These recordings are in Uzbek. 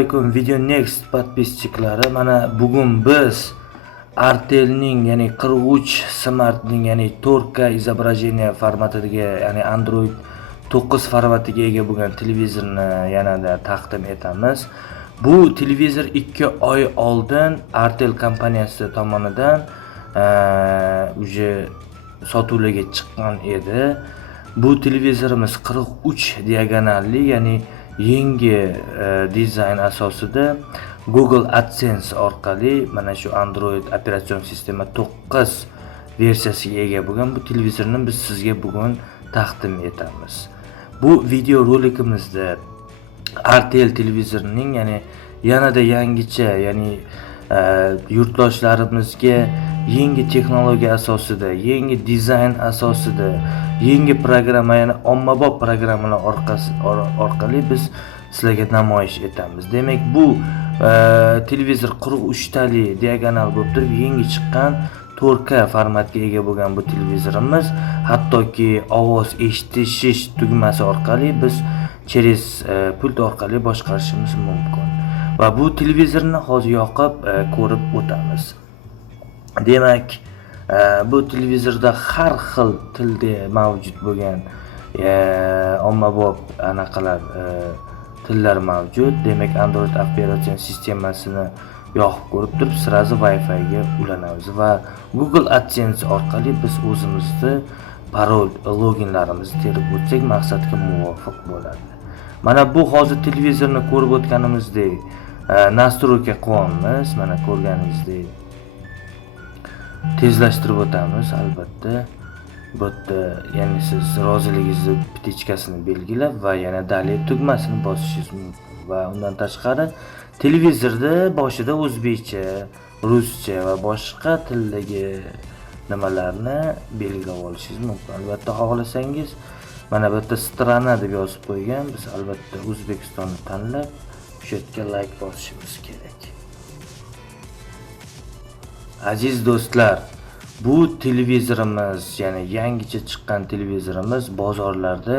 alaykum Video Next подписчиклari. Mana bugun biz Artel'ning ya'ni 43 Smart'ning ya'ni 4K изображение formatiga ya'ni Android 9 formatiga ega bo'lgan televizorni yanada taqdim etamiz. Bu televizor 2 oy oldin Artel kompaniyasi tomonidan uje sotuvga chiqqan edi. Bu televizorimiz 43 diagonalli, ya'ni yangi dizayn asosida Google AdSense orqali mana shu Android operatsion sistema 9 versiyasiga ega bo'lgan bu televizorni biz sizga bugun taqdim etamiz. Bu video rolikimizda Artel televizorining ya'ni yanada yangicha, ya'ni yurtdoshlarimizga yangi texnologiya asosida, yangi dizayn asosida, yangi programma, ya'ni ommabop programmalar orqali biz sizlarga namoyish etamiz. Demak, bu televizor 43 tali diagonal bo'lib turib, yangi chiqqan 4K formatga ega bo'lgan bu televizorimiz, hattoki ovoz eshitish tugmasi orqali biz через pult orqali boshqarishimiz mumkin. Va bu televizorni hozir yoqib ko'rib o'tamiz. Demak, bu televizorda har xil tilda mavjud bo'lgan ommabop anaqalar tillar mavjud. Demak, Android operatsion sistemasini yoqib ko'rib turib, sirazi Wi-Fi ga ulanamiz va Google AdSense orqali biz o'zimizni parol, loginlarimizni terib o'tsak maqsadga muvofiq bo'ladi. Mana bu hozir televizorni ko'rib o'tganimizdek nastroyka qilyapmiz. Mana ko'rganingizdek tezlashtirib o'tamiz albatta. Bu yerda ya'ni siz roziligingizni pitichkasini belgilab va yana dalay tugmasini bosishingiz mumkin. Va undan tashqari televizorda boshida o'zbekcha, ruscha va boshqa tildagi nimalarni belgilab olishingiz mumkin. Albatta xohlasangiz mana bu yerda strana deb yozib qo'ygan. Biz albatta O'zbekistonni tanlab o'sha yerga like bosishimiz kerak. Aziz do'stlar, bu televizorimiz, ya'ni yangicha chiqqan televizorimiz bozorlarda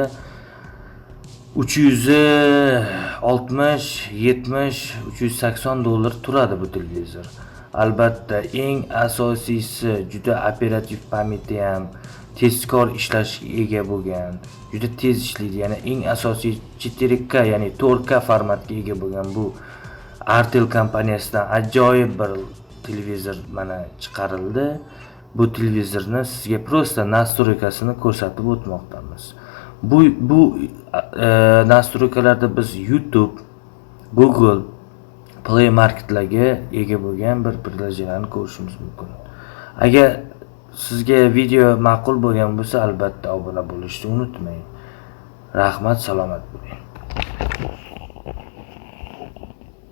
360, 70, 380 dollar turadi bu televizor. Albatta eng asosiysi juda operativ pamyati ham tezkor ishlashga ega bo'lgan, juda tez ishlaydi. Ya'ni eng asosiy 4K, ya'ni 4K formatga ega bo'lgan bu Artel kompaniyasidan ajoyib bir televizor mana chiqarildi. Bu televizorni sizga prosta nastroykasini ko'rsatib o'tmoqdamiz. Bu nastroykalarda biz YouTube, Google Play Marketlarga ega bo'lgan bir prilojeniyani ko'rishimiz mumkin. Agar sizga video ma'qul bo'lgan bo'lsa, albatta obuna bo'lishni unutmang. Rahmat, salomat bo'ling.